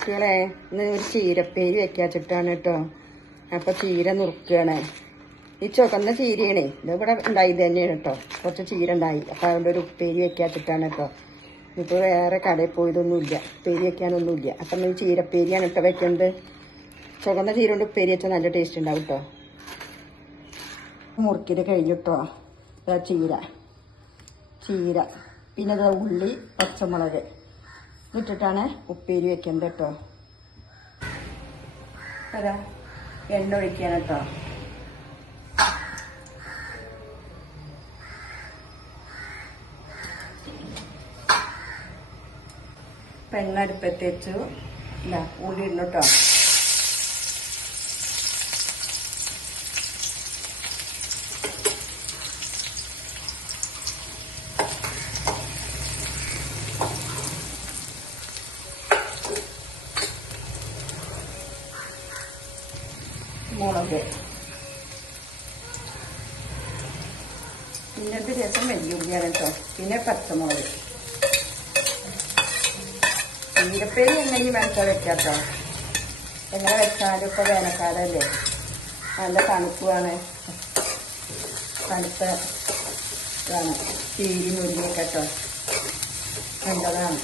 കുട്ടികളെ ഇന്ന് ഒരു ചീരപ്പേരി വെക്കാച്ചിട്ടാണ് കേട്ടോ. അപ്പൊ ചീര നുറുക്കുകയാണ്. ഈ ചുവന്ന ചീരയാണേ, ഇത് ഇവിടെ ഉണ്ടായി തന്നെയാണ് കേട്ടോ. കുറച്ച് ചീര ഉണ്ടായി, അപ്പൊ അവിടെ ഒരു ഉപ്പേരി വെക്കാച്ചിട്ടാണ് കേട്ടോ. ഇപ്പൊ വേറെ കടയിൽ പോയതൊന്നുമില്ല, ഉപ്പേരി വെക്കാനൊന്നുമില്ല. അപ്പൊ ഈ ചീരപ്പേരിയാണ് കേട്ടോ വെക്കുന്നത്. ചുവന്ന ചീര കൊണ്ട് ഉപ്പേരി വെച്ചാൽ നല്ല ടേസ്റ്റ് ഉണ്ടാവും കേട്ടോ. മുറുക്കിയിട്ട് കഴിഞ്ഞിട്ടോ ചീര ചീര പിന്നെ അത് ഉള്ളി പച്ചമുളക് ഇട്ടിട്ടാണ് ഉപ്പേരി വെക്കുന്നത് കേട്ടോ. അതാ എണ്ണ ഒഴിക്കാൻ കേട്ടോ. എണ്ണ അടുപ്പത്ത് വെച്ചു. ഇല്ല ഉള്ളി ഇടണം കേട്ടോ. മുളക് പിന്നത്തെ രസം വെല്ലുള്ളിയാണ് കേട്ടോ. പിന്നെ പച്ചമുളക്. ചീരപ്പേരി എങ്ങനെ വെച്ചാൽ വെക്കാം കേട്ടോ. എങ്ങനെ വെച്ചാലും ഇപ്പോൾ വേനൽക്കാലല്ലേ, നല്ല തണുപ്പുമാണ്. തണുത്ത ഇതാണ് ചീരി മുരിങ്ങയൊക്കെ കേട്ടോ, നല്ലതാണ്.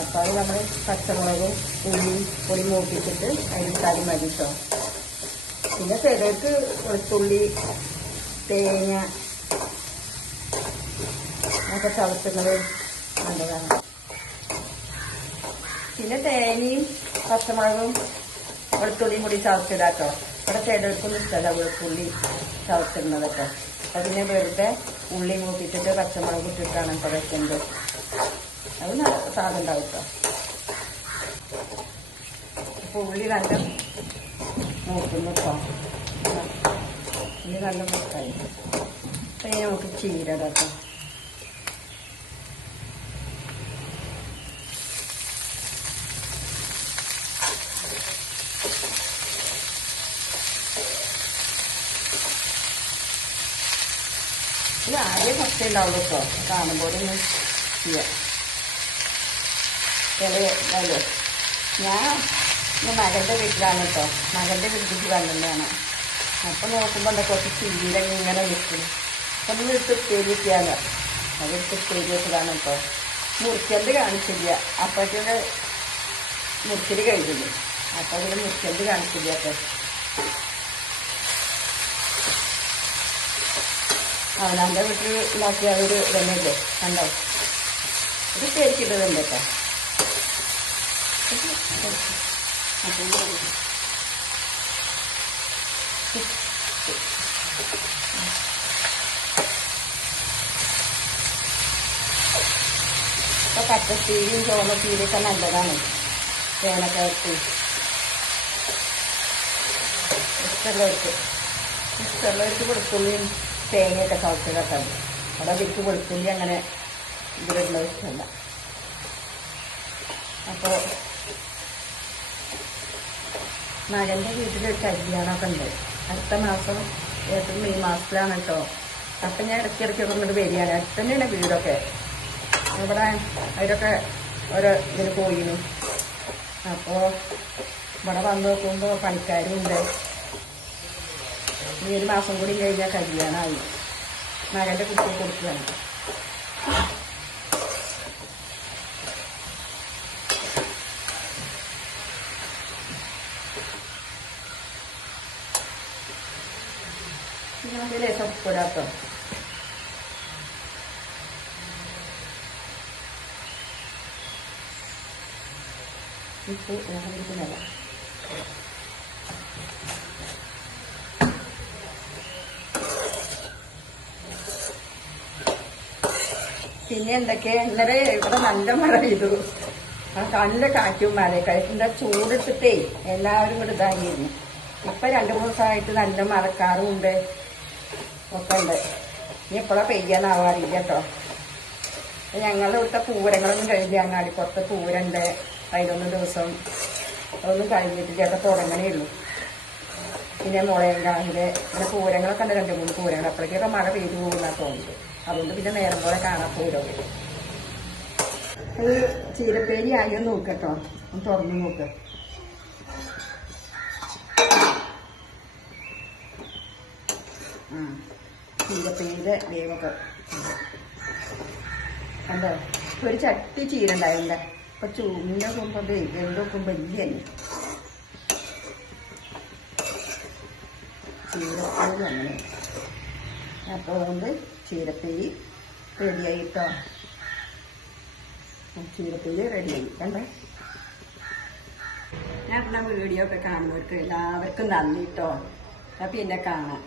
അപ്പോൾ അത് നമ്മൾ പച്ചമുളകും ഉള്ളിയും പൊടി മൂപ്പിച്ചിട്ട് അതിലിട്ടാലും മതി കേട്ടോ. പിന്നെ ചിലർക്ക് വെളുത്തുള്ളി തേങ്ങ ഒക്കെ ചവച്ചുന്നത് നല്ലതാണ്. പിന്നെ തേങ്ങയും പച്ചമുളകും വെളുത്തുള്ളിയും കൂടി ചവച്ചിടാട്ടോ. ഇവിടെ ചിലർക്കൊന്നും ഇഷ്ടമല്ല വെളുത്തുള്ളി ചവച്ചിടുന്നതൊക്കെ. അപ്പം പിന്നെ വെറുതെ ഉള്ളി മൂപ്പിച്ചിട്ട് പച്ചമുളക് ഇട്ടിട്ടാണ് ഇപ്പോൾ വെക്കുന്നത്. അത് നല്ല സാധനം ഉണ്ടാവും കേട്ടോ. അപ്പോൾ ഉള്ളി നല്ല നോക്കുന്നു കേട്ടോ. ഉള്ളി നല്ല മുട്ടായി. അപ്പം നമുക്ക് ചീര കേട്ടോ. ഇത് ആദ്യം കുറച്ചേ ഉണ്ടാവുള്ളൂ കേട്ടോ. കാണുമ്പോൾ ഒന്ന് ചെയ്യാം. ചിലല്ലോ ഞാൻ മകൻ്റെ വീട്ടിലാണ് കേട്ടോ. മകൻ്റെ വീട്ടിലേക്ക് വന്നതാണ്. അപ്പം നോക്കുമ്പോൾ എന്താ കുറച്ച് ചീര ഇങ്ങനെ നിൽക്കും. അപ്പം ഒന്ന് ഇട്ട് ഉപ്പേരി വെക്കാന്ന്. അതെടുത്ത് ഉപ്പേരി വെച്ചതാണ് കേട്ടോ. മുറിക്കല് കാണിച്ചില്ല. അപ്പോഴത്തേക്ക് മുറിക്കല് കഴിഞ്ഞില്ല. അപ്പം അതിന് മുറിക്കല് കാണിച്ചില്ല കേട്ടോ. അവനാൻ്റെ വീട്ടിൽ ഉണ്ടാക്കിയ അതൊരു ഇതന്നെയല്ലേ, കണ്ടോ. ഒരു പേരിക്കിട്ടതുണ്ട് കേട്ടോ. ഇപ്പൊ പച്ചത്തീരും ചുവന്ന തീരൊക്കെ നല്ലതാണ് വേനൽക്കാലത്ത്. ഇഷ്ടമുള്ളവർക്ക് വെളുത്തുള്ളിയും തേങ്ങയൊക്കെ ചവച്ചതൊക്കെ ഉണ്ട്. അവിടെ അതിലേക്ക് വെളുത്തുള്ളി അങ്ങനെ ഇതിലുള്ളത് ഇഷ്ടമല്ല. അപ്പോൾ മകൻ്റെ വീട്ടിൽ കല്യാണമൊക്കെ ഉണ്ട് അടുത്ത മാസം. ഏപ്രിൽ മെയ് മാസത്തിലാണ് കേട്ടോ. അപ്പം ഞാൻ ഇടയ്ക്കിടയ്ക്ക് ഇങ്ങോട്ട് വരികയാണ്. അടുത്ത് തന്നെയാണ് വീടൊക്കെ. ഇവിടെ അവരൊക്കെ ഓരോ ഇതിന് പോയിരുന്നു. അപ്പോൾ ഇവിടെ വന്ന് നോക്കുമ്പോൾ പണിക്കാരും ഉണ്ട്. ഈ ഒരു മാസം കൂടി കഴിഞ്ഞാൽ കല്യാണമായി. മകൻ്റെ കുട്ടിയെ കൊടുക്കുകയാണ്. പിന്നെ ലേശം ഉപ്പിടാട്ടോ. ഉപ്പ് ഇടുന്നില്ല. പിന്നെ എന്തൊക്കെ ഇന്നലെ ഇവിടെ നല്ല മഴ പെയ്തു. നല്ല കാറ്റും മഴക്കാറ്റിൻ്റെ ചൂടിട്ടിട്ടേ എല്ലാവരും ഇവിടെ ഇതായിരുന്നു. ഇപ്പം 2-3 ദിവസമായിട്ട് നല്ല മഴക്കാറും ഉണ്ട് ഒക്കെ ഉണ്ട്. ഇനി എപ്പോഴാണ് പെയ്യാനാവാറില്ല കേട്ടോ. ഞങ്ങളുടെ ഇവിടുത്തെ പൂരങ്ങളൊന്നും കഴിഞ്ഞില്ല. അങ്ങാടിപ്പുറത്തെ പൂരണ്ട് 11 ദിവസം. അതൊന്നും കഴിഞ്ഞിട്ടില്ല. അതൊക്കെ തുടങ്ങണേ ഉള്ളൂ. പിന്നെ മുളയങ്കാവിലെ പിന്നെ പൂരങ്ങളൊക്കെ ഉണ്ട്. 2-3 പൂരങ്ങൾ. അപ്പോഴേക്കൊക്കെ മഴ പെയ്തു പോകുന്നാണ് തോന്നുന്നത്. അതുകൊണ്ട് പിന്നെ നേരം പോലെ കാണാൻ പൂരമൊക്കെ. അത് ചീരപ്പേരി ആയോ നോക്കട്ടോ, ഒന്ന് തുറന്ന് നോക്ക്. ചീരപ്പേരിയുടെ വേവൊക്കെ കണ്ടോ. ഒരു ചട്ടി ചീര ഉണ്ടായില്ല. അപ്പൊ ചൂമിനെ നോക്കുമ്പോ വെന്തൊക്കുമ്പോ വലിയ ചീരപ്പേരി അങ്ങനെ. അപ്പോൾ അതുകൊണ്ട് ചീരപ്പേരി റെഡിയായിട്ടോ. ചീരപ്പേരി റെഡിയായി കണ്ടോ. ഞാൻ വീഡിയോ ഒക്കെ കാണുന്നവർക്ക് എല്ലാവർക്കും നന്ദി കേട്ടോ. അപ്പം പിന്നെ കാണാം.